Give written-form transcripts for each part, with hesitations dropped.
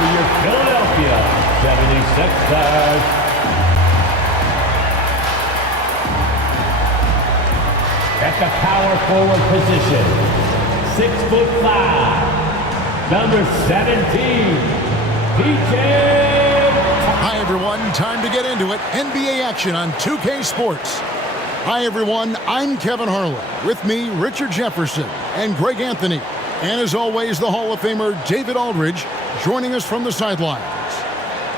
for your Philadelphia 76ers. At the power forward position, 6'5", number 17, PJ. Hi, everyone. Time to get into it. NBA action on 2K Sports. Hi, everyone. I'm Kevin Harlan. With me, Richard Jefferson and Greg Anthony. And as always, the Hall of Famer David Aldridge joining us from the sidelines.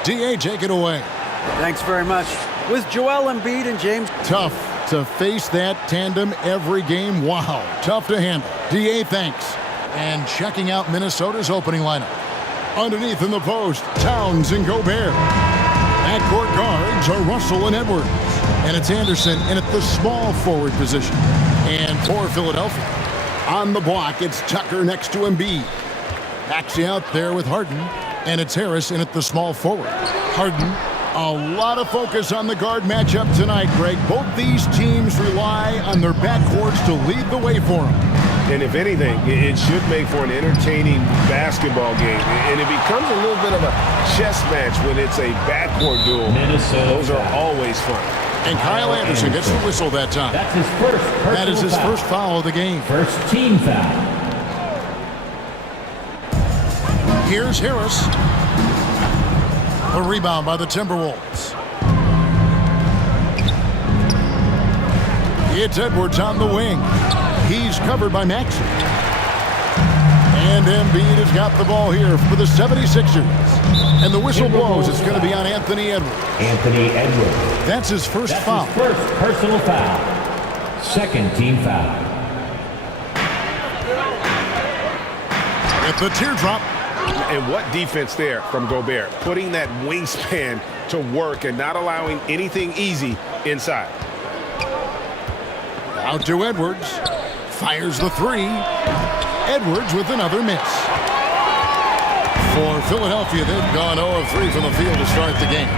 D.A., take it away. Thanks very much. With Joel Embiid and James. Tough to face that tandem every game. Wow, tough to handle. D.A., thanks. And checking out Minnesota's opening lineup. Underneath in the post, Towns and Gobert. Backcourt guards are Russell and Edwards. And it's Anderson in at the small forward position. And for Philadelphia, on the block, it's Tucker next to Embiid. Maxey out there with Harden. And it's Harris in at the small forward. Harden. A lot of focus on the guard matchup tonight, Greg. Both these teams rely on their backcourts to lead the way for them. And if anything, it should make for an entertaining basketball game. And it becomes a little bit of a chess match when it's a backcourt duel. Those are always fun. And Kyle Anderson gets the whistle that time. That's his first personal foul. That is his first foul of the game. First team foul. Here's Harris. A rebound by the Timberwolves. It's Edwards on the wing. He's covered by Maxey. And Embiid has got the ball here for the 76ers. And the whistle blows. It's going to be on Anthony Edwards. Anthony Edwards. That's his first foul. His first personal foul. Second team foul. At the teardrop. And what defense there from Gobert, putting that wingspan to work and not allowing anything easy inside. Out to Edwards. Fires the three. Edwards with another miss. For Philadelphia, they've gone 0 of 3 from the field to start the game.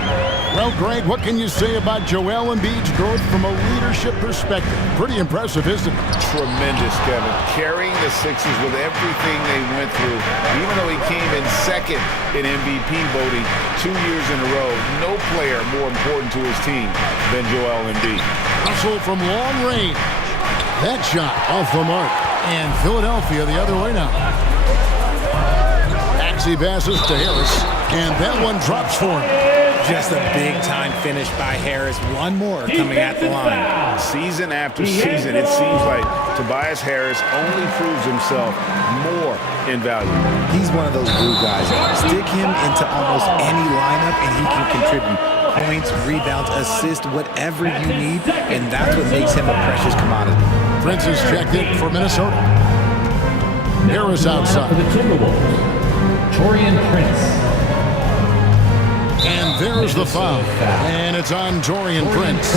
Well, Greg, what can you say about Joel Embiid's growth from a leadership perspective? Pretty impressive, isn't it? Tremendous, Kevin. Carrying the Sixers with everything they went through. Even though he came in second in MVP voting 2 years in a row, no player more important to his team than Joel Embiid. Russell from long range. That shot off the mark. And Philadelphia the other way now. Maxey passes to Harris. And that one drops for him. Just a big-time finish by Harris. One more coming at the line. Season after season, it seems like Tobias Harris only proves himself more in value. He's one of those glue guys. Stick him into almost any lineup, and he can contribute points, rebounds, assists, whatever you need, and that's what makes him a precious commodity. Prince is checked in for Minnesota. Harris outside. For the Timberwolves, Taurean Prince. And there's the foul. And it's on Taurean Prince.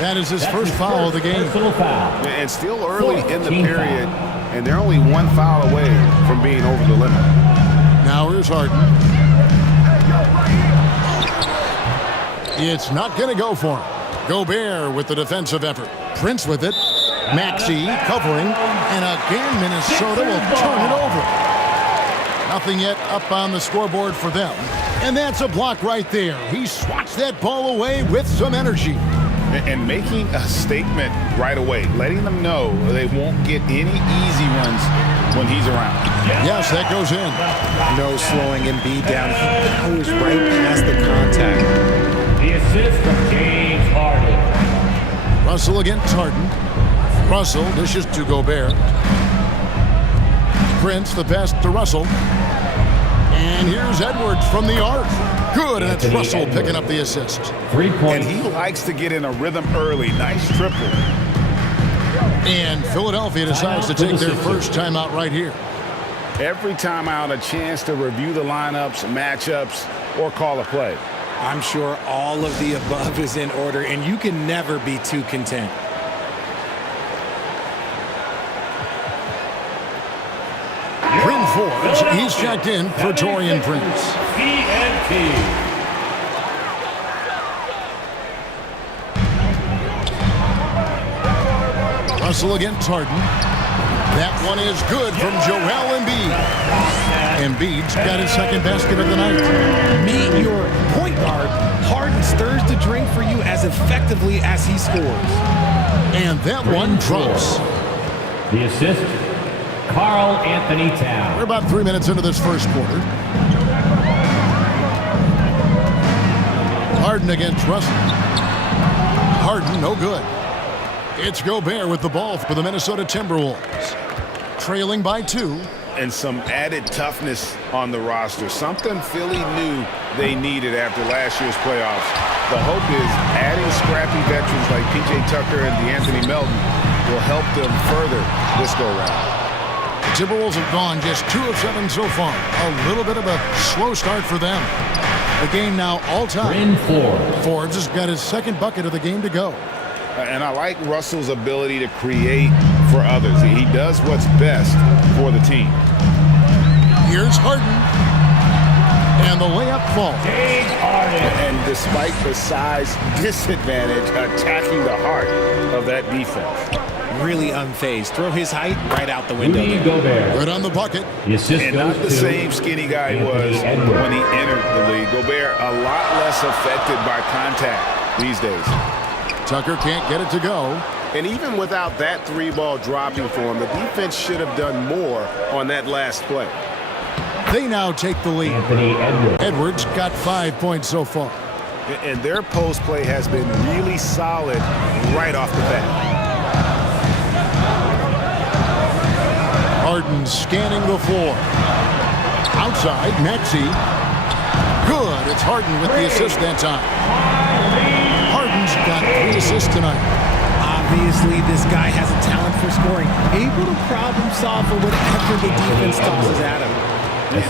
That is his first foul of the game. And still early in the period, and they're only one foul away from being over the limit. Now here's Harden. It's not going to go for him. Gobert with the defensive effort. Prince with it. Maxey covering. And again, Minnesota will turn it over. Nothing yet up on the scoreboard for them. And that's a block right there. He swats that ball away with some energy. And making a statement right away, letting them know they won't get any easy ones when he's around. Yes, that goes in. No slowing Embiid down. He powers right past the contact. The assist from James Harden. Russell against Harden. Russell dishes to Gobert. Prince, the pass to Russell. And here's Edwards from the arc. Good, and it's Russell picking up the assist. 3 points. And he likes to get in a rhythm early. Nice triple. And Philadelphia decides to take their first timeout right here. Every timeout, a chance to review the lineups, matchups, or call a play. I'm sure all of the above is in order, and you can never be too content. Green Forbes, he's checked in for Taurean Prince. TNT. Russell against Harden. That one is good from Joel Embiid. Embiid's got his second basket of the night. Meet your point guard. Harden stirs the drink for you as effectively as he scores. And that one drops. The assist, Karl Anthony We're Towns. about 3 minutes into this first quarter. Harden against Russell. Harden, no good. It's Gobert with the ball for the Minnesota Timberwolves. Trailing by 2. And some added toughness on the roster. Something Philly knew they needed after last year's playoffs. The hope is adding scrappy veterans like P.J. Tucker and DeAnthony Melton will help them further this go-round. The Timberwolves have gone just 2 of 7 so far. A little bit of a slow start for them. The game now all-time. Forbes has got his second bucket of the game to go. And I like Russell's ability to create for others. He does what's best for the team. Here's Harden. And the layup falls. And despite the size disadvantage, attacking the heart of that defense. Really unfazed. Throw his height right out the window. Good on the bucket. And not the same skinny guy he was when he entered the league. Gobert a lot less affected by contact these days. Tucker can't get it to go. And even without that 3-ball dropping for him, the defense should have done more on that last play. They now take the lead. Edwards got 5 points so far. And their post play has been really solid right off the bat. Harden scanning the floor. Outside, Maxey. Good. It's Harden with the assist that time. Harden's got 3 assists tonight. Obviously, this guy has a talent for scoring. Able to problem solve for whatever the defense tosses at him. You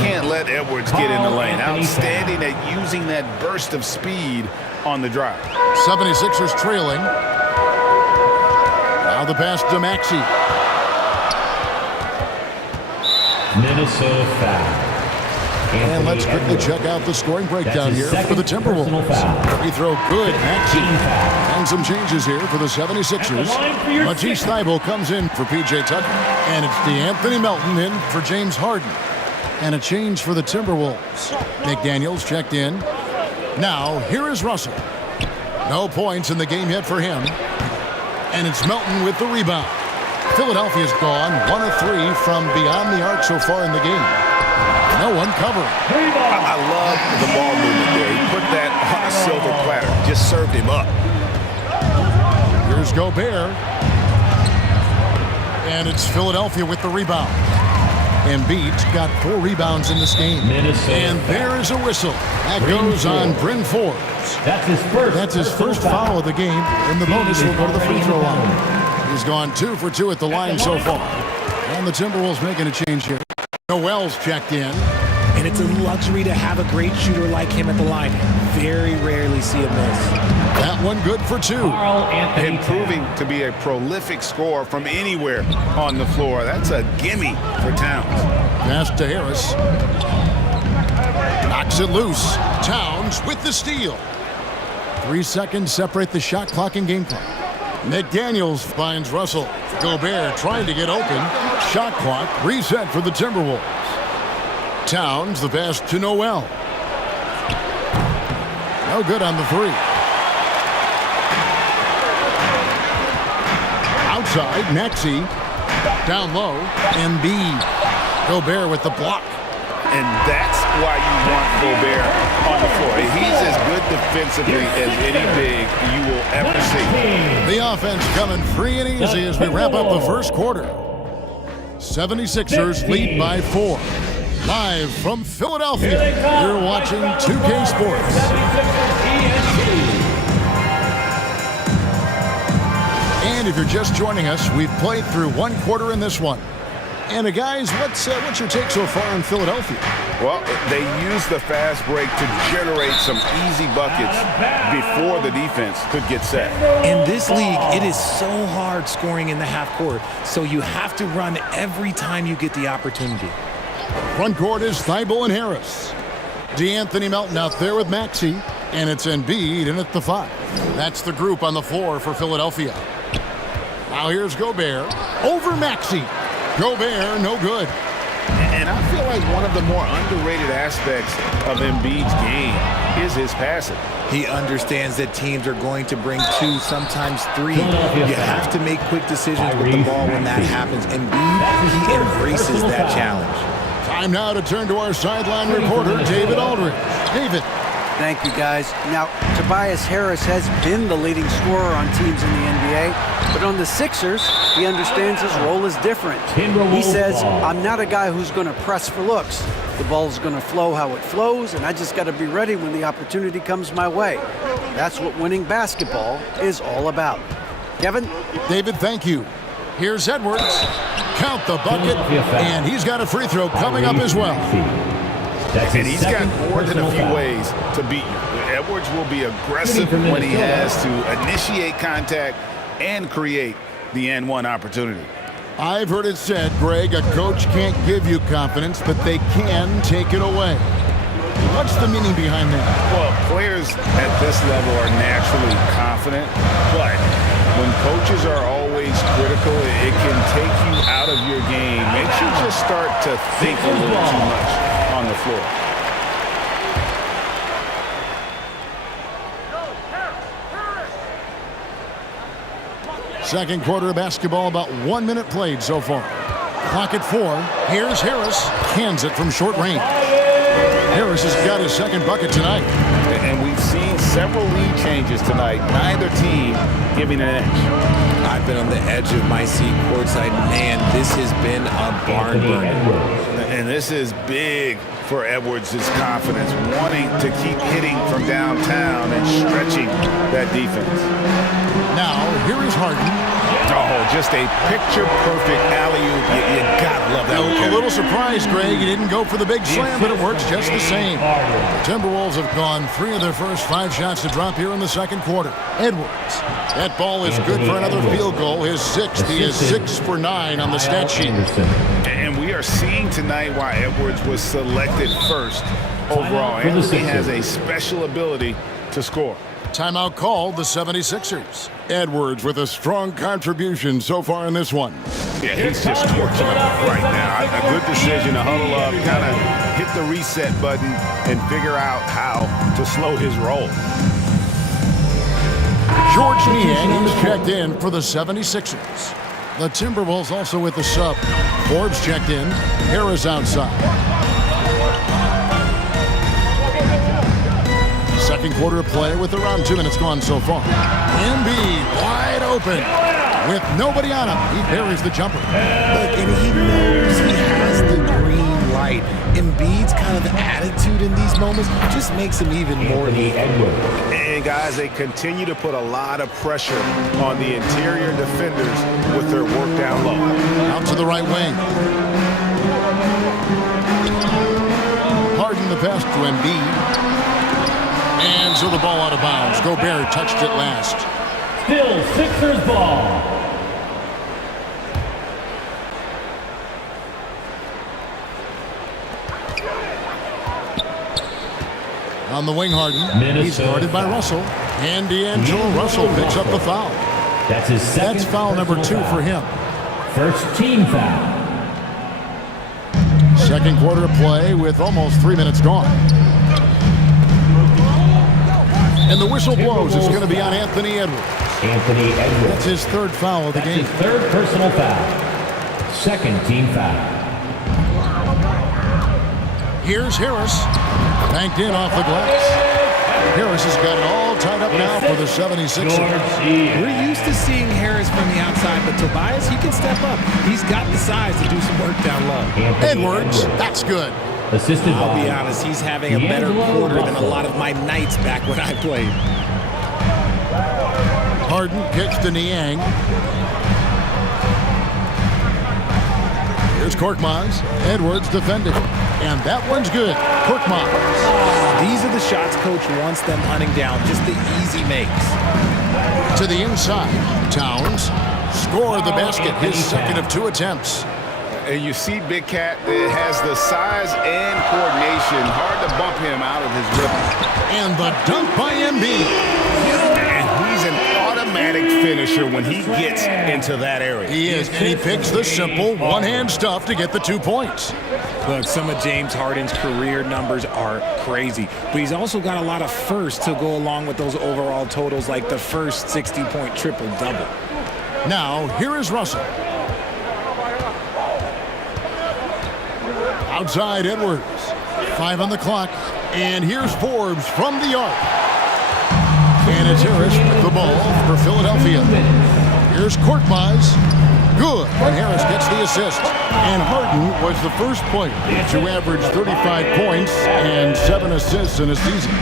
can't let Edwards get in the lane. Outstanding at using that burst of speed on the drive. 76ers trailing. Now the pass to Maxey. Minnesota foul. And let's quickly check out the scoring breakdown here for the Timberwolves. Free throw good. Maxey. And some changes here for the 76ers. Matisse Thybulle comes in for P.J. Tucker. And it's DeAnthony Melton in for James Harden. And a change for the Timberwolves. McDaniels checked in. Now, here is Russell. No points in the game yet for him. And it's Melton with the rebound. Philadelphia's gone 1 of 3 from beyond the arc so far in the game. No one covering. I love the ball movement there. He put that on a silver platter. Just served him up. Here's Gobert. And it's Philadelphia with the rebound. Embiid's got 4 rebounds in this game. And there is a whistle. That goes on Bryn Forbes. That's his first foul of the game. And the bonus will go to the free throw line. He's gone 2 for 2 at the line so far. And the Timberwolves making a change here. Noel's checked in. And it's a luxury to have a great shooter like him at the line. Very rarely see a miss. That one good for 2. And proving to be a prolific scorer from anywhere on the floor. That's a gimme for Towns. Pass to Harris. Knocks it loose. Towns with the steal. 3 seconds separate the shot clock and game clock. McDaniels finds Russell. Gobert trying to get open. Shot clock reset for the Timberwolves. Towns, the pass to Noel. No good on the 3. Outside, Maxey. Down low, Embiid. Gobert with the block. And that's why you want Gobert on the floor. He's as good defensively as any big you will ever see. The offense coming free and easy as we wrap up the first quarter. 76ers lead by 4. Live from Philadelphia, you're watching 2K Sports. And if you're just joining us, we've played through 1 quarter in this one. And guys, what's your take so far on Philadelphia? Well, they used the fast break to generate some easy buckets before the defense could get set. In this league, it is so hard scoring in the half court, so you have to run every time you get the opportunity. Front court is Thybulle and Harris. DeAnthony Melton out there with Maxey, and it's Embiid in at the 5. That's the group on the floor for Philadelphia. Now here's Gobert over Maxey. Gobert, no good. And I feel like one of the more underrated aspects of Embiid's game is his passing. He understands that teams are going to bring 2, sometimes 3. You have to make quick decisions with the ball when that happens. Embiid, he embraces that challenge. Time now to turn to our sideline reporter, David Aldridge. David. Thank you, guys. Now, Tobias Harris has been the leading scorer on teams in the NBA, but on the Sixers, he understands his role is different. He says, I'm not a guy who's going to press for looks. The ball's going to flow how it flows, and I just got to be ready when the opportunity comes my way. That's what winning basketball is all about. Kevin? David, thank you. Here's Edwards. Count the bucket, and he's got a free throw coming up as well. And he's got more than a few ways to beat you. Edwards will be aggressive when he has to initiate contact and create the N1 opportunity. I've heard it said, Greg, a coach can't give you confidence, but they can take it away. What's the meaning behind that? Well, players at this level are naturally confident, but when coaches are always critical, it can take you out of your game. Makes you just start to think a little too much on the floor. Second quarter of basketball, about 1 minute played so far. Clock at 4. Here's Harris. Cans it from short range. Harris has got his second bucket tonight. And we've seen several lead changes tonight. Neither team giving an edge. I've been on the edge of my seat courtside. Man, this has been a barn burner. And this is big for Edwards' confidence, wanting to keep hitting from downtown and stretching that defense. Now, here is Harden. Oh, just a picture-perfect alley-oop. You gotta love that one. A little surprised, Greg. He didn't go for the big slam, but it works just the same. The Timberwolves have gone 3 of their first 5 shots to drop here in the second quarter. Edwards. That ball is good for another field goal. His 6th. He is 6 for 9 on the stat sheet. And we are seeing tonight why Edwards was selected first overall. Anthony has a special ability to score. Timeout called the 76ers. Edwards with a strong contribution so far in this one. Yeah, he's just torching them right now. A good decision to huddle up, kind of hit the reset button, and figure out how to slow his roll. George Niang is checked in for the 76ers. The Timberwolves also with the sub. Forbes checked in. Harris outside. Second quarter of play with around 2 minutes gone so far. Embiid wide open with nobody on him. He buries the jumper. Look, and he knows he has the green light. Embiid's kind of attitude in these moments just makes him even more lethal. And guys, they continue to put a lot of pressure on the interior defenders with their work down low. Out to the right wing. Harden the pass to Embiid. And so the ball out of bounds. Gobert touched it last. Still Sixers ball. On the wing, Harden. He's guarded by Russell. And D'Angelo Russell picks up the foul. That's his second. That's foul number 2 for him. First team foul. Second quarter of play with almost 3 minutes gone. And the whistle blows. It's going to be on Anthony Edwards. Anthony Edwards. That's his 3rd foul of the game. His 3rd personal foul. Second team foul. Here's Harris. Banked in off the glass. Harris has got it all tied up now for the 76ers. We're used to seeing Harris from the outside, but Tobias, he can step up. He's got the size to do some work down low. Edwards, that's good. Assisted I'll be honest, he's having a better quarter than a lot of my nights back when I played. Harden kicks to Niang. Here's Korkmaz. Edwards defended. And that one's good. Korkmaz. These are the shots coach wants them hunting down, just the easy makes. To the inside. Towns scored the basket, his 2nd of 2 attempts. And you see Big Cat has the size and coordination. Hard to bump him out of his rhythm. And the dunk by Embiid. And he's an automatic automatic finisher when he gets into that area. He is, and he picks the simple one-hand stuff to get the 2 points. Look, some of James Harden's career numbers are crazy, but he's also got a lot of firsts to go along with those overall totals, like the first 60-point triple-double. Now, here is Russell. Outside Edwards. 5 on the clock. And here's Forbes from the arc. And it's Harris with the ball for Philadelphia. Here's Korkmaz. Good. And Harris gets the assist. And Harden was the first player to average 35 points and 7 assists in a season.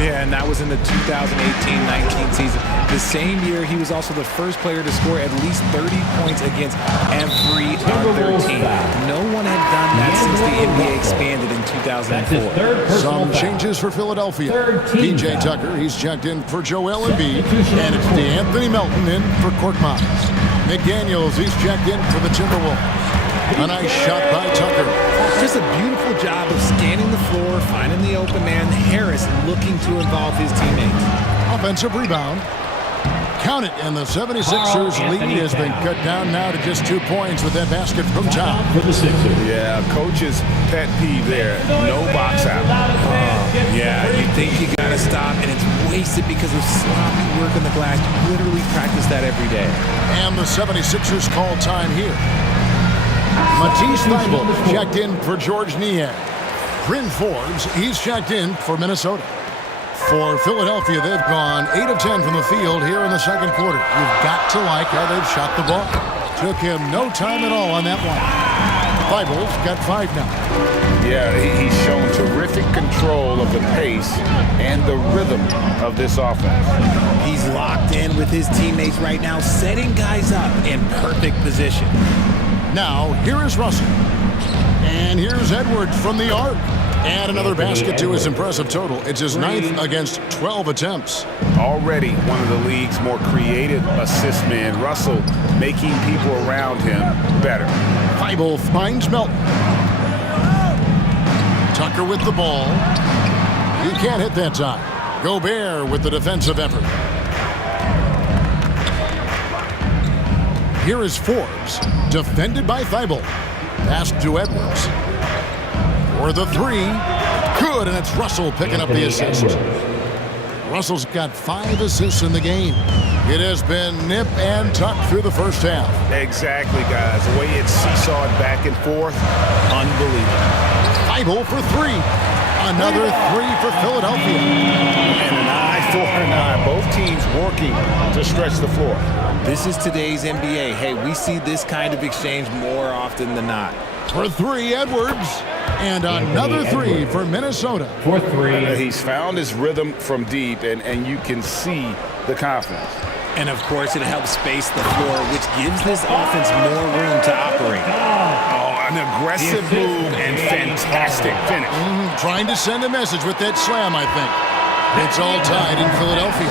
Yeah, and that was in the 2018-19 season. The same year, he was also the first player to score at least 30 points against every other team. No one had done that since the NBA expanded in 2004. Some changes for Philadelphia. P.J. Tucker, he's checked in for Joel Embiid. And it's DeAnthony Melton in for Korkmaz. McDaniels, he's checked in for the Timberwolves. A nice shot by Tucker. Just a beautiful job of scanning the floor, finding the open man. Harris looking to involve his teammates. Offensive rebound. Count it, and the 76ers lead has been cut down now to just 2 points with that basket from Tom. For the Sixers. Yeah, coach's pet peeve there. No box out. Yeah, you think you got to stop, and it's wasted because of sloppy work on the glass. You literally practice that every day. And the 76ers call time here. Matisse Thybulle checked in for George Niang. Bryn Forbes, he's checked in for Minnesota. For Philadelphia, they've gone 8 of 10 from the field here in the second quarter. You've got to like how they've shot the ball. Took him no time at all on that one. Thybulle's got 5 now. Yeah, he's shown terrific control of the pace and the rhythm of this offense. He's locked in with his teammates right now, setting guys up in perfect position. Now, here is Russell. And here's Edwards from the arc. And another basket to his impressive total. It's his 9th against 12 attempts. Already one of the league's more creative assist men. Russell making people around him better. Thybulle finds Melton. Tucker with the ball. He can't hit that time. Gobert with the defensive effort. Here is Forbes, defended by Thybulle. Pass to Edwards. For the 3. Good, and it's Russell picking up the assist. Russell's got 5 assists in the game. It has been nip and tuck through the first half. Exactly, guys. The way it's seesawed back and forth, unbelievable. Thybulle for 3. Another 3 for Philadelphia. And an eye for an eye. Both teams working to stretch the floor. This is today's NBA. Hey, we see this kind of exchange more often than not. For 3, Edwards. And another 3 for Minnesota. For 3. He's found his rhythm from deep, and you can see the confidence. And, of course, it helps space the floor, which gives this offense more room to operate. Oh, an aggressive move and fantastic finish. Trying to send a message with that slam, I think. It's all tied in Philadelphia.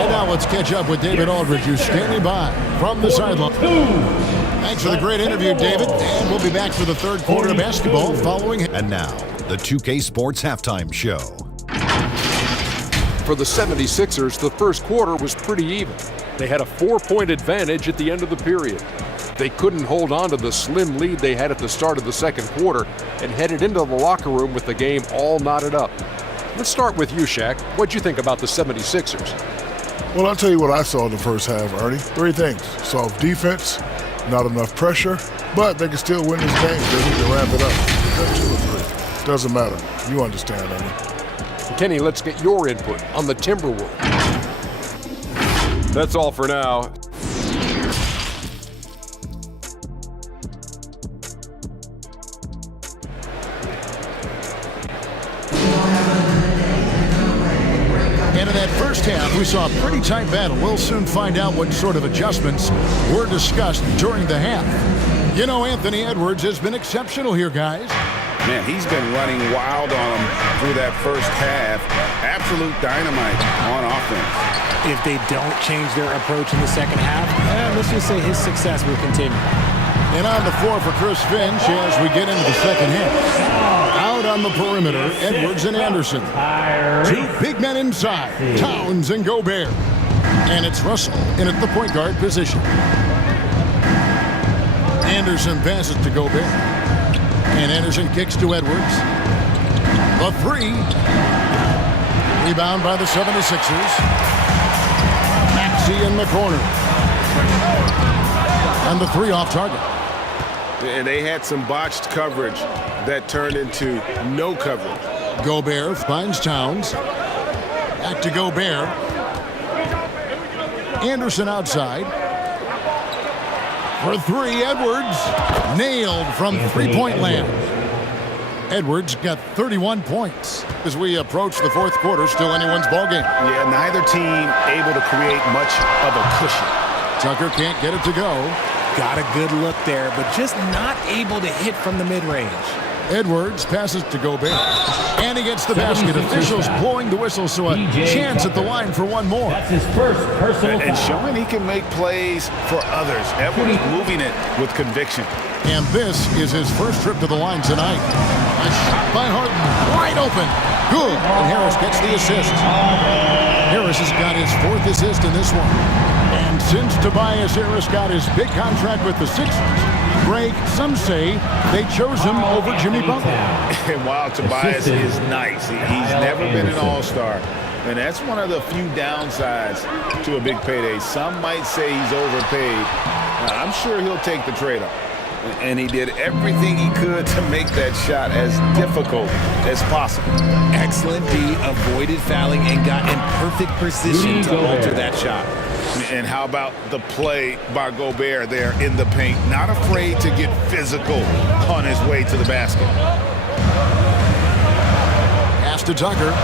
And now let's catch up with David Aldridge, who's standing by from the sideline. Thanks for the great interview, David. And we'll be back for the third quarter of basketball following. And now, the 2K Sports Halftime Show. For the 76ers, the first quarter was pretty even. They had a 4-point advantage at the end of the period. They couldn't hold on to the slim lead they had at the start of the second quarter and headed into the locker room with the game all knotted up. Let's start with you, Shaq. What'd you think about the 76ers? Well, I'll tell you what I saw in the first half, Ernie. 3 things. Soft defense, not enough pressure, but they can still win this game. They need to ramp it up. Got 2 or 3. Doesn't matter. You understand, Ernie. Kenny, let's get your input on the Timberwolves. That's all for now. And in that first half, we saw a pretty tight battle. We'll soon find out what sort of adjustments were discussed during the half. You know, Anthony Edwards has been exceptional here, guys. Man, he's been running wild on them through that first half. Absolute dynamite on offense. If they don't change their approach in the second half, let's just say his success will continue. And on the floor for Chris Finch as we get into the second half. Out on the perimeter, Edwards and Anderson. 2 big men inside, Towns and Gobert. And it's Russell in at the point guard position. Anderson passes to Gobert. And Anderson kicks to Edwards. The three. Rebound by the 76ers. Maxey in the corner. And the three off target. And they had some botched coverage that turned into no coverage. Gobert finds Towns. Back to Gobert. Anderson outside. For three, Edwards. Nailed from three-point land. Edwards got 31 points. As we approach the fourth quarter, still anyone's ballgame. Yeah, neither team able to create much of a cushion. Tucker can't get it to go. Got a good look there, but just not able to hit from the mid-range. Edwards passes to Gobert. And he gets the basket. Officials blowing the whistle, so a chance at the line for one more. That's his first personal And foul. showing he can make plays for others. Edwards moving it with conviction. And this is his first trip to the line tonight. A shot by Harden. Wide open. Good. And Harris gets the assist. Harris has got his fourth assist in this one. And since Tobias Harris got his big contract with the Sixers, Greg, some say they chose him over Jimmy Butler. And while Tobias is nice, he's never been an all-star. And that's one of the few downsides to a big payday. Some might say he's overpaid. Now, I'm sure he'll take the trade-off. And he did everything he could to make that shot as difficult as possible. Excellent D, avoided fouling and got in perfect position to alter that shot. And how about the play by Gobert there in the paint? Not afraid to get physical on his way to the basket. Pass to Tucker.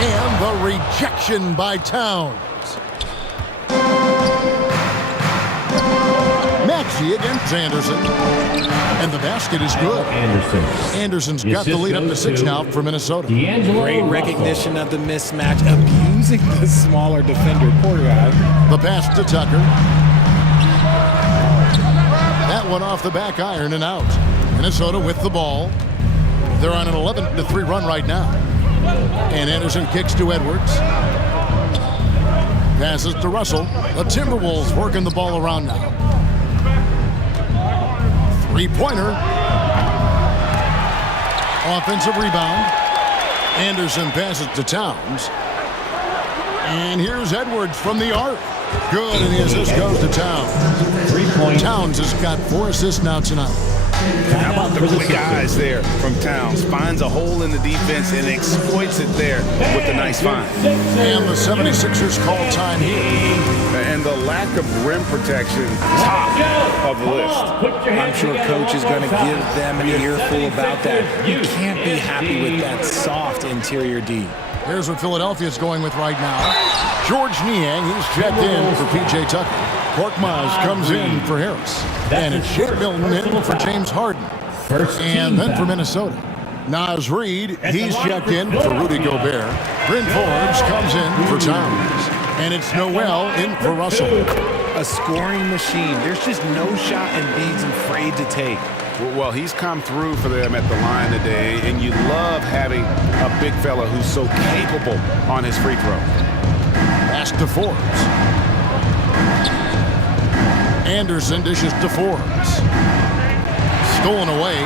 And the rejection by Towns. Maxey against Anderson. And the basket is good. Anderson's got the lead up to 6 now for Minnesota. Great recognition of the mismatch, abusing the smaller defender. Poor guy. The pass to Tucker. That one off the back iron and out. Minnesota with the ball. They're on an 11-3 run right now. And Anderson kicks to Edwards. Passes to Russell. The Timberwolves working the ball around now. Three-pointer. Offensive rebound. Anderson passes to Towns. And here's Edwards from the arc. Good, and the assist goes to Towns. 3-point. Towns has got 4 assists now tonight. How about the quick eyes there from Towns? Finds a hole in the defense and exploits it there with a nice find. And the 76ers call time here. And the lack of rim protection, top of the list. I'm sure coach is going to give them an earful about that. You can't be happy with that soft interior D. Here's what Philadelphia's going with right now. George Niang, he's checked in for P.J. Tucker. Korkmaz comes in for Harris. And it's Shake Milton in for James Harden. And then for Minnesota, Naz Reid, he's checked in for Rudy Gobert. Bryn Forbes comes in for Towns. And it's Noel in for Russell. A scoring machine. There's just no shot Embiid's afraid to take. Well, he's come through for them at the line today, and you love having a big fella who's so capable on his free throw. Pass to Forbes. Anderson dishes to Forbes. Stolen away.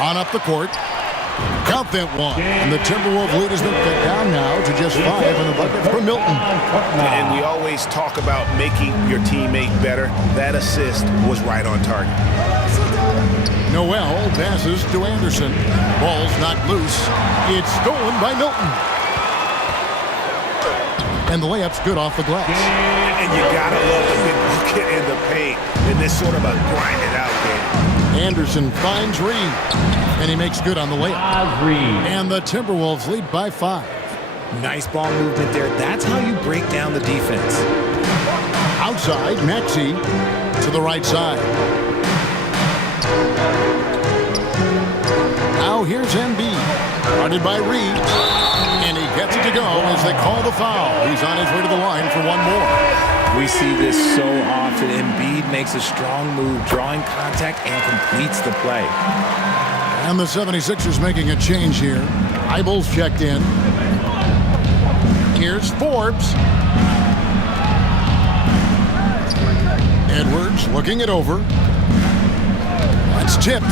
On up the court. Count that one. And the Timberwolves lead has been cut down now to just 5 in the bucket for Milton. And we always talk about making your teammate better. That assist was right on target. Noel passes to Anderson. Ball's not loose. It's stolen by Milton. And the layup's good off the glass. And you gotta love the big bucket in the paint in this sort of a grinded out game. Anderson finds Reed. And he makes good on the layup. And the Timberwolves lead by 5. Nice ball movement there. That's how you break down the defense. Outside, Maxey to the right side. Now here's Embiid. Guarded by Reed. And he gets it to go as they call the foul. He's on his way to the line for one more. We see this so often. Embiid makes a strong move, drawing contact, and completes the play. And the 76ers making a change here. Eibel's checked in. Here's Forbes. Edwards looking it over. That's tipped.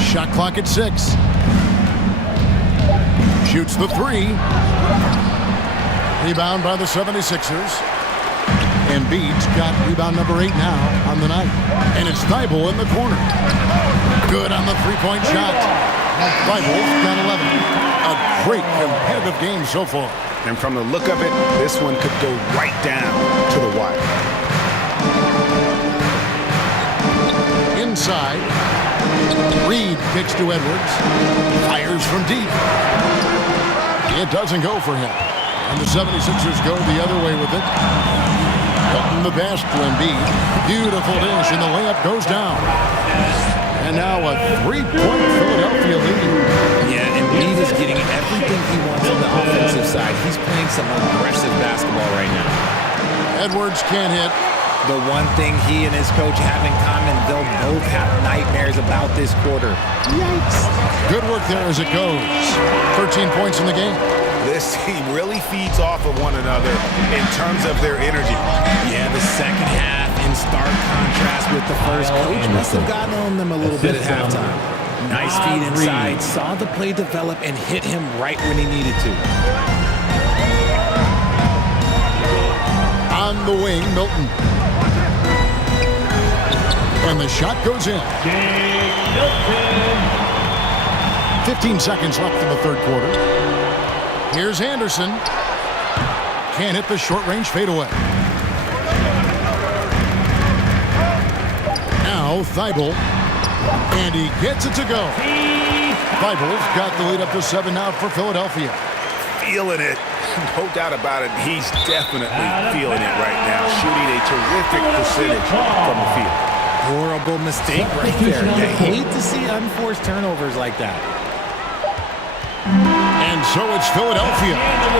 Shot clock at 6. Shoots the 3. Rebound by the 76ers. Embiid's got rebound number 8 now on the night. And it's Thibault in the corner. Good on the three-point shot. Thibault's got 11. A great competitive game so far. And from the look of it, this one could go right down to the wire. Inside. Reed kicks to Edwards. Fires from deep. It doesn't go for him. And the 76ers go the other way with it. Hilton the pass to Embiid. Beautiful dish, and the layup goes down. And now a three-point Philadelphia lead. Yeah, Embiid is getting everything he wants on the offensive side. He's playing some aggressive basketball right now. Edwards can't hit. The one thing he and his coach have in common, they'll both have nightmares about this quarter. Yikes. Good work there as it goes. 13 points in the game. This team really feeds off of one another in terms of their energy. Yeah, the second half in stark contrast with the first. Coach must have gotten on them a little bit at halftime. Nice feed inside, saw the play develop and hit him right when he needed to. On the wing, Milton. And the shot goes in. 15 seconds left in the third quarter. Here's Anderson. Can't hit the short-range fadeaway. Now Thibault. And he gets it to go. Thibault's got the lead up to 7 now for Philadelphia. Feeling it. No doubt about it. He's definitely feeling it right now. Shooting a terrific percentage from the field. Horrible mistake right there. You hate to see unforced turnovers like that. And so it's Philadelphia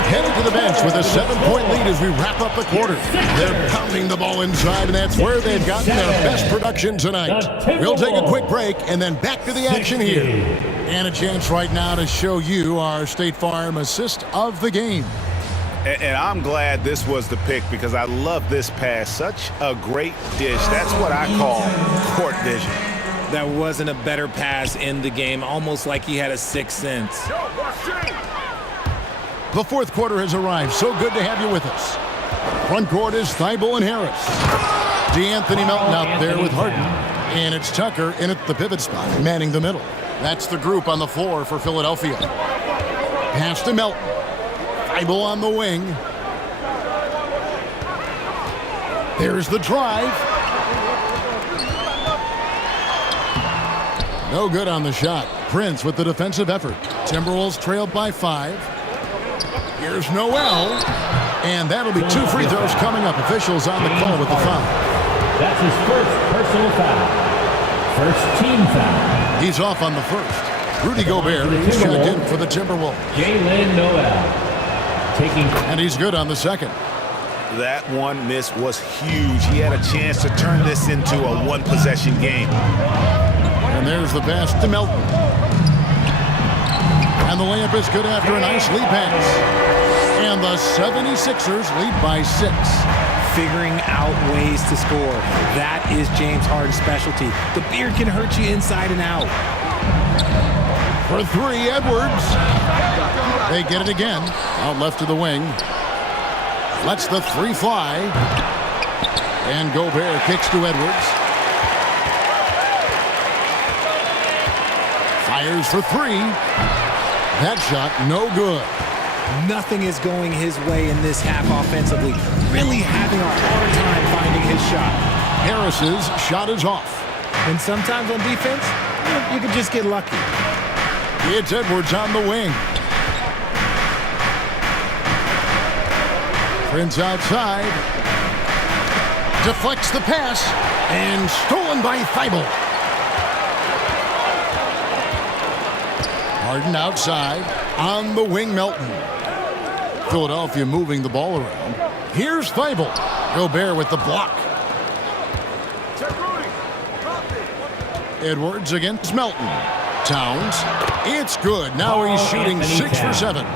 headed to the bench with a 7-point lead as we wrap up the quarter. They're pounding the ball inside, and that's where they've gotten their best production tonight. We'll take a quick break and then back to the action here. And a chance right now to show you our State Farm assist of the game. And I'm glad this was the pick because I love this pass. Such a great dish. That's what I call court vision. That wasn't a better pass in the game, almost like he had a sixth sense. The fourth quarter has arrived. So good to have you with us. Front court is Thibault and Harris. DeAnthony Melton out there with Harden. And it's Tucker in at the pivot spot, manning the middle. That's the group on the floor for Philadelphia. Pass to Melton. Thibault on the wing. There's the drive. No good on the shot. Prince with the defensive effort. Timberwolves trailed by 5. Here's Noel. And that'll be 2 free throws coming up. Officials on the call with the foul. That's his first personal foul. First team foul. He's off on the first. Rudy Gobert is checked in for the Timberwolves. Jalen Noel. And he's good on the second. That one miss was huge. He had a chance to turn this into a one-possession game. And there's the pass to Melton. And the layup is good after a nice lead pass. And the 76ers lead by 6. Figuring out ways to score. That is James Harden's specialty. The beard can hurt you inside and out. For 3, Edwards. They get it again. Out left to the wing. Lets the 3 fly. And Gobert kicks to Edwards. Fires for 3. That shot, no good. Nothing is going his way in this half offensively. Really having a hard time finding his shot. Harris's shot is off. And sometimes on defense, you can just get lucky. It's Edwards on the wing. Prince outside. Deflects the pass. And stolen by Thibault. Harden outside. On the wing, Melton. Philadelphia moving the ball around. Here's Thibault. Gobert with the block. Edwards against Melton. Towns. It's good. Now he's shooting 6 for 7.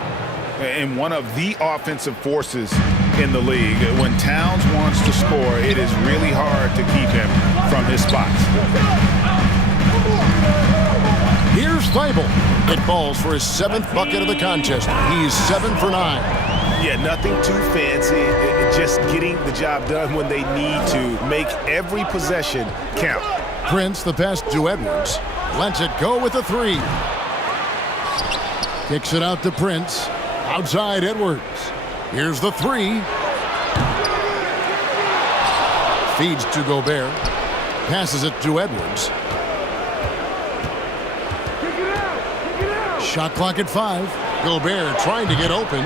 And one of the offensive forces in the league. When Towns wants to score, it is really hard to keep him from his spots. Here's Thibault. It falls for his 7th bucket of the contest. He's 7 for 9. Yeah, nothing too fancy. Just getting the job done when they need to. Make every possession count. Prince, the pass to Edwards. Lets it go with a 3. Kicks it out to Prince. Outside Edwards. Here's the 3. Feeds to Gobert. Passes it to Edwards. Shot clock at 5. Gobert trying to get open.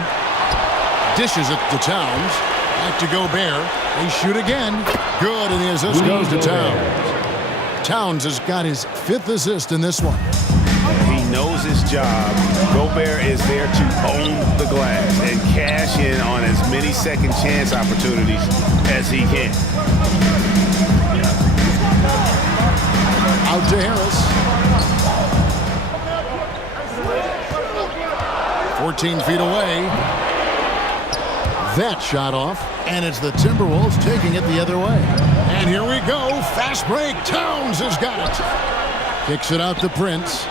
Dishes it to Towns. Back to Gobert. They shoot again. Good, and the assist goes to Towns. Towns has got his 5th assist in this one. He knows his job. Gobert is there to own the glass and cash in on as many second chance opportunities as he can. Out to Harris. 14 feet away. That shot off, and it's the Timberwolves taking it the other way. And here we go. Fast break. Towns has got it. Kicks it out to Prince.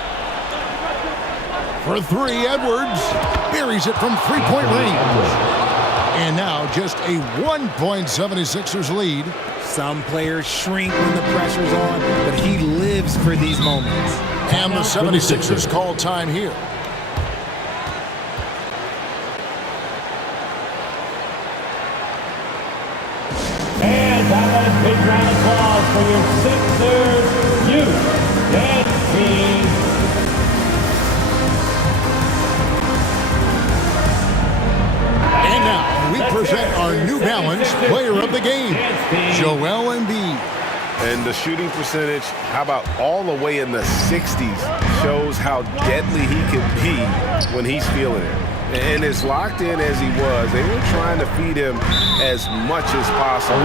For 3, Edwards. Buries it from 3-point range. And now just a 1.76ers lead. Some players shrink when the pressure's on, but he lives for these moments. And the 76ers call time here. And that big round of applause for your Sixers youth dance team. And now we present our New Balance player of the game, Joel Embiid. And the shooting percentage, how about all the way in the 60s, shows how deadly he can be when he's feeling it. And as locked in as he was, they were trying to feed him as much as possible.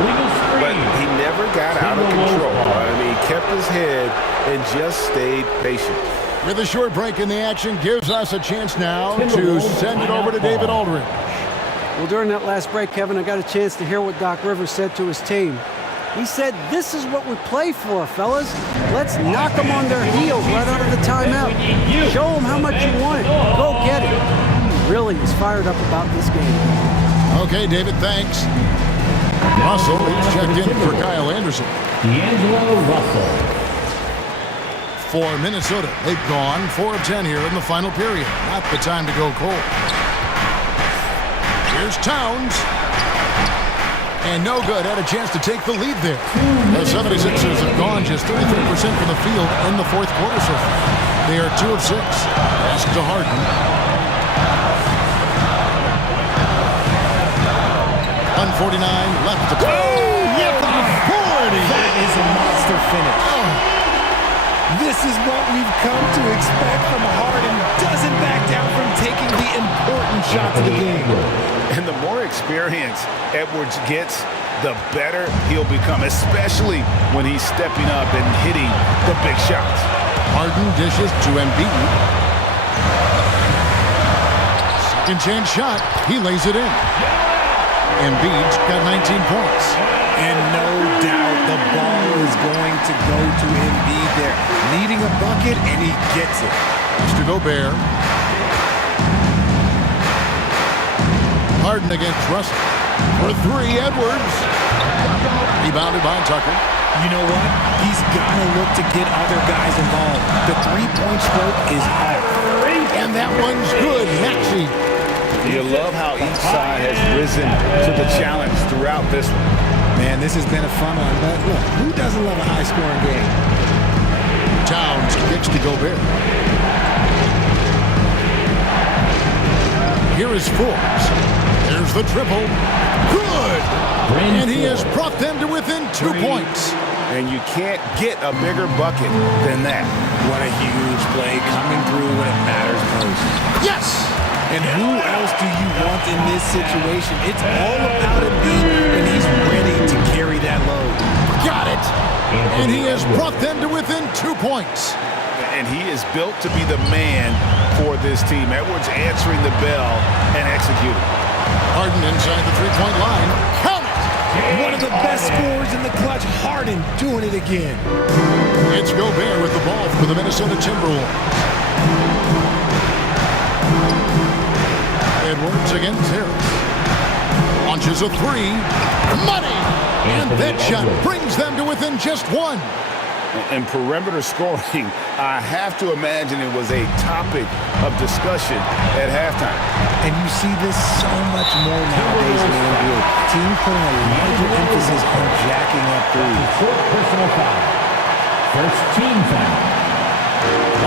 But he never got out of control. I mean, he kept his head and just stayed patient. With a short break in the action, gives us a chance now to send it over to David Aldridge. Well, during that last break, Kevin, I got a chance to hear what Doc Rivers said to his team. He said, this is what we play for, fellas. Let's knock them on their heels right out of the timeout. Show them how much you want it. Go get it. He really is fired up about this game. Okay, David, thanks. Russell, he's checked in for Kyle Anderson. D'Angelo Russell. For Minnesota, they've gone 4 of 10 here in the final period. Not the time to go cold. Here's Towns. And no good. Had a chance to take the lead there. The 76ers have gone just 33% from the field in the 4th quarter so far. They are 2 of 6. Pass to Harden. 149 left to play. With the 40. That is a monster finish. This is what we've come to expect from Harden. Doesn't back down from taking the important shots of the game. And the more experience Edwards gets, the better he'll become, especially when he's stepping up and hitting the big shots. Harden dishes to Embiid. Second chance shot. He lays it in. Embiid's got 19 points. And no doubt the ball is going to go to Embiid there. Needing a bucket, and he gets it. To Gobert. Harden against Russell. For 3, Edwards. Rebounded by Tucker. You know what? He's got to look to get other guys involved. The three-point stroke is off. And that one's good. Maxey. You love how each side has risen to the challenge throughout this one. Man, this has been a fun one. But look, who doesn't love a high-scoring game? Towns kicks to Gobert. Here is Forbes. There's the triple. Good! And he has brought them to within 2 points. And you can't get a bigger bucket than that. What a huge play coming through when it matters most. Yes! And who else do you want in this situation? It's all about Embiid, and he's ready to carry that load. Got it! And he has brought them to within 2 points. And he is built to be the man for this team. Edwards answering the bell and executing. Harden inside the three-point line. Count it! One of the best scorers in the clutch. Harden doing it again. It's Gobert with the ball for the Minnesota Timberwolves. Edwards against Harris. Launches a three. Money! And that shot brings them to within just one. And perimeter scoring, I have to imagine it was a topic of discussion at halftime. And you see this so much more nowadays in the NBA. Teams putting a larger emphasis on jacking up threes. Short personal foul. First team foul.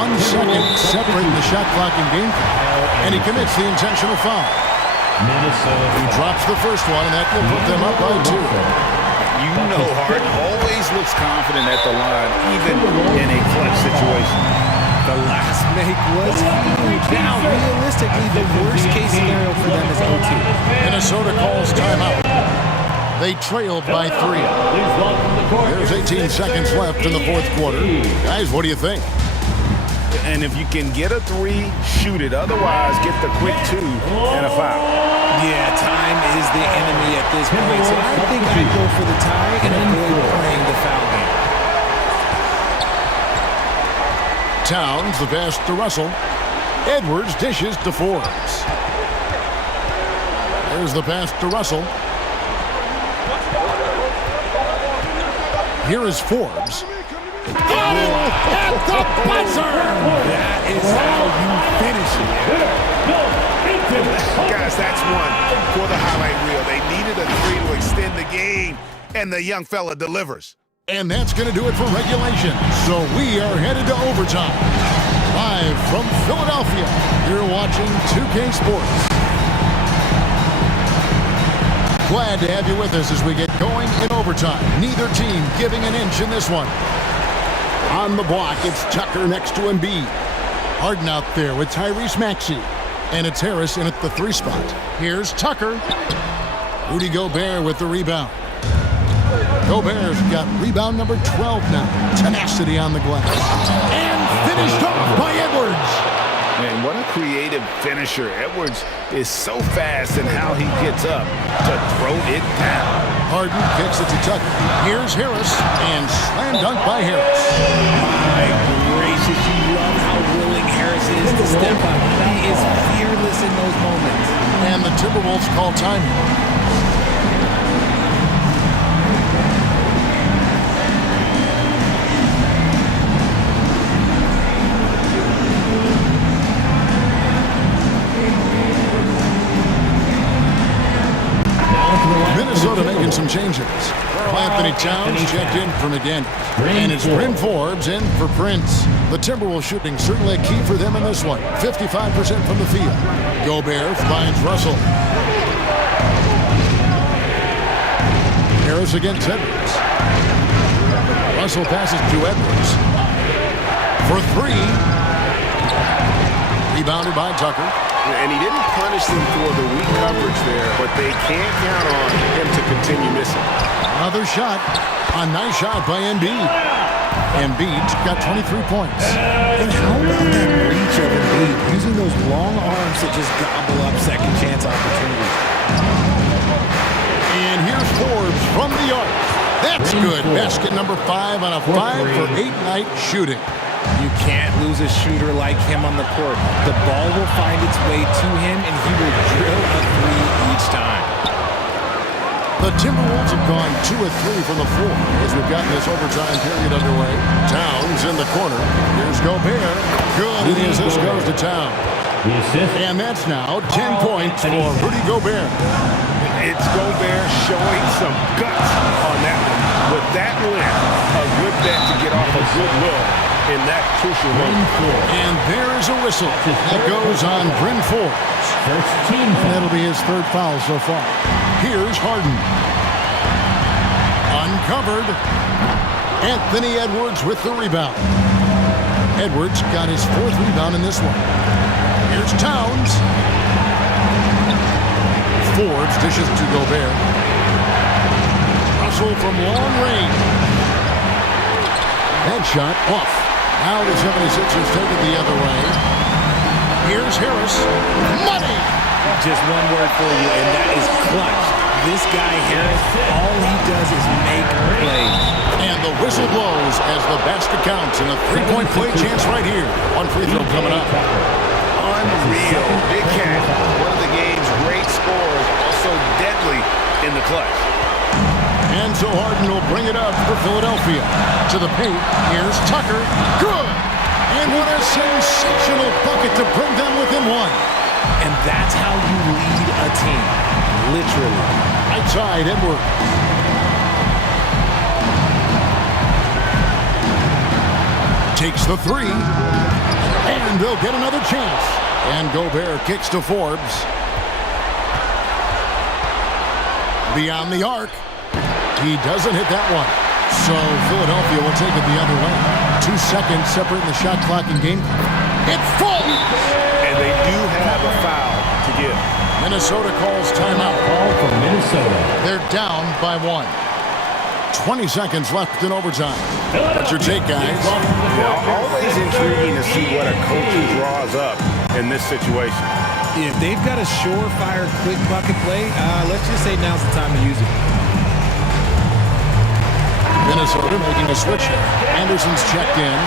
1 second separating the shot clock and game clock. And he commits the intentional foul. Minnesota. He drops the first one, and that will put them up by 2. You know Harden always looks confident at the line, even in a clutch situation. The last make was huge. Now, realistically, the worst-case scenario for them is OT. Minnesota calls timeout. They trailed by 3. There's 18 seconds left in the fourth quarter. Guys, what do you think? And if you can get a 3, shoot it. Otherwise, get the quick 2 and a foul. Yeah, time is the enemy at this point, so I think I'd go for the tie and avoid playing the foul game. Towns, the pass to Russell. Edwards dishes to Forbes. There's the pass to Russell. Here is Forbes. Got it at the buzzer! That is how you finish it. Guys, that's one for the highlight reel. They needed a 3 to extend the game, and the young fella delivers. And that's going to do it for regulation. So we are headed to overtime. Live from Philadelphia, you're watching 2K Sports. Glad to have you with us as we get going in overtime. Neither team giving an inch in this one. On the block, it's Tucker next to Embiid. Harden out there with Tyrese Maxey. And it's Harris in at the 3 spot. Here's Tucker. Rudy Gobert with the rebound. Gobert's got rebound number 12 now. Tenacity on the glass. And finished off by Edwards. Man, what a creative finisher. Edwards is so fast in how he gets up to throw it down. Harden kicks it to Tucker. Here's Harris, and slam dunk by Harris. My gracious, you love how willing Harris is to step up. He is fearless in those moments. And the Timberwolves call time. Minnesota making some changes. Anthony Towns checked in for McDaniels. And it's Bryn Forbes in for Prince. The Timberwolves shooting certainly a key for them in this one. 55% from the field. Gobert finds Russell. Harris against Edwards. Russell passes to Edwards. For 3. Rebounded by Tucker. And he didn't punish them for the weak coverage there, but they can't count on him to continue missing. Another shot. A nice shot by Embiid. Embiid got 23 points. And how about that reach of Embiid, using those long arms to just gobble up second chance opportunities. And here's Forbes from the arc. That's good. Basket number 5 on a 5-for-8 night shooting. You can't lose a shooter like him on the court. The ball will find its way to him, and he will drill a 3 each time. The Timberwolves have gone 2 of 3 from the floor as we've gotten this overtime period underway. Towns in the corner. Here's Gobert. Good, and the assist goes to Towns. And that's now 10 points for Rudy Gobert. It's Gobert showing some guts on that one. With that win, a good bet to get off a good look in that crucial moment. And there is a whistle that goes on Bryn Forbes. And that'll be his 3rd foul so far. Here's Harden. Uncovered. Anthony Edwards with the rebound. Edwards got his 4th rebound in this one. Here's Towns. Forbes dishes to Gobert. Russell from long range. Headshot off. Now the 76ers take it the other way. Here's Harris. Money! Just one word for you, and that is clutch. This guy, Harris, all he does is make plays. And the whistle blows as the basket counts, and a three-point play chance right here. One free throw coming up. Unreal. Big Cat, one of the game's great scorers, also deadly in the clutch. And so Harden will bring it up for Philadelphia. To the paint, here's Tucker. Good! And what a sensational bucket to bring them within one. And that's how you lead a team, literally. Right side, Edwards. Takes the three. And they'll get another chance. And Gobert kicks to Forbes. Beyond the arc. He doesn't hit that one. So Philadelphia will take it the other way. 2 seconds separating the shot clock and game. It falls! And they do have a foul to give. Minnesota calls timeout. Call for Minnesota. They're down by 1. 20 seconds left in overtime. What's your take, guys? Now, always intriguing to see what a coach draws up in this situation. If they've got a surefire quick bucket play, let's just say now's the time to use it. Minnesota making a switch. Anderson's checked in.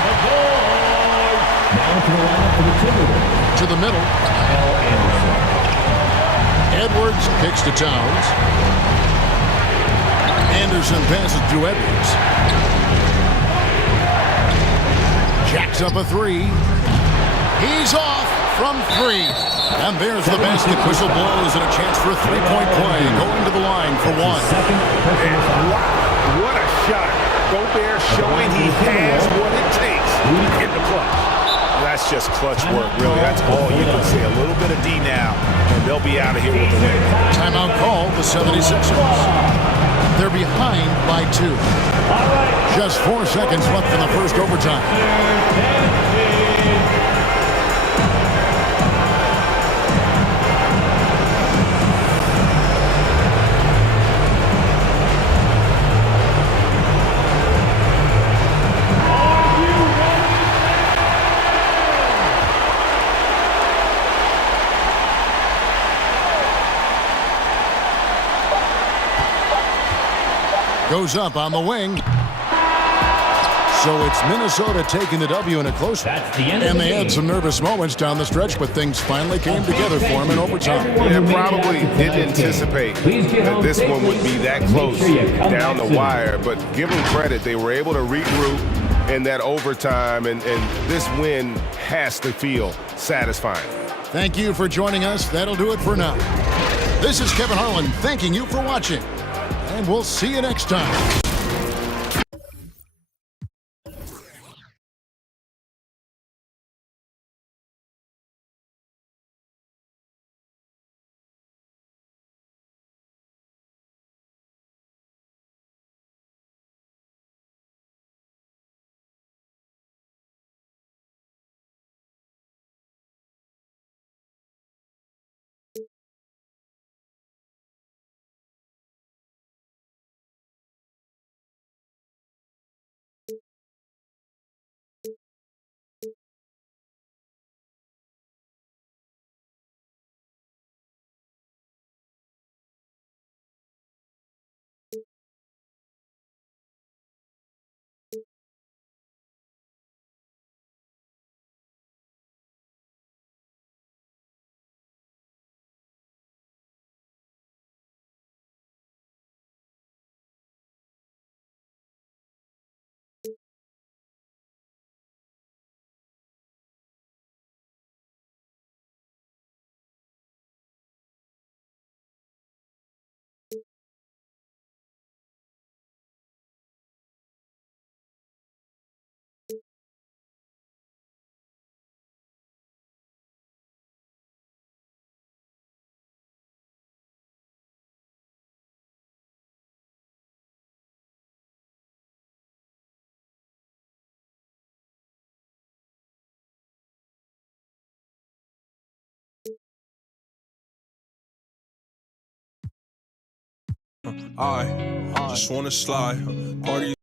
To the middle. Edwards kicks to Towns. Anderson passes to Edwards. Jacks up a three. He's off from 3. And there's the basket. Whistle blows and a chance for a three-point play. Going to the line for 1. And wow, what a shot. Gobert showing he has what it takes in the clutch. That's just clutch work, really. That's all you can say. A little bit of D now, and they'll be out of here with the win. Timeout call, the 76ers. They're behind by 2. Just 4 seconds left in the first overtime. Goes up on the wing. So it's Minnesota taking the W in a close one. That's the end of And the they game. had some nervous moments down the stretch, but things finally came together for them in overtime. They probably didn't anticipate that this one would be that close down the wire, but give them credit. They were able to regroup in that overtime, and this win has to feel satisfying. Thank you for joining us. That'll do it for now. This is Kevin Harlan thanking you for watching. And we'll see you next time. I just wanna slide. Party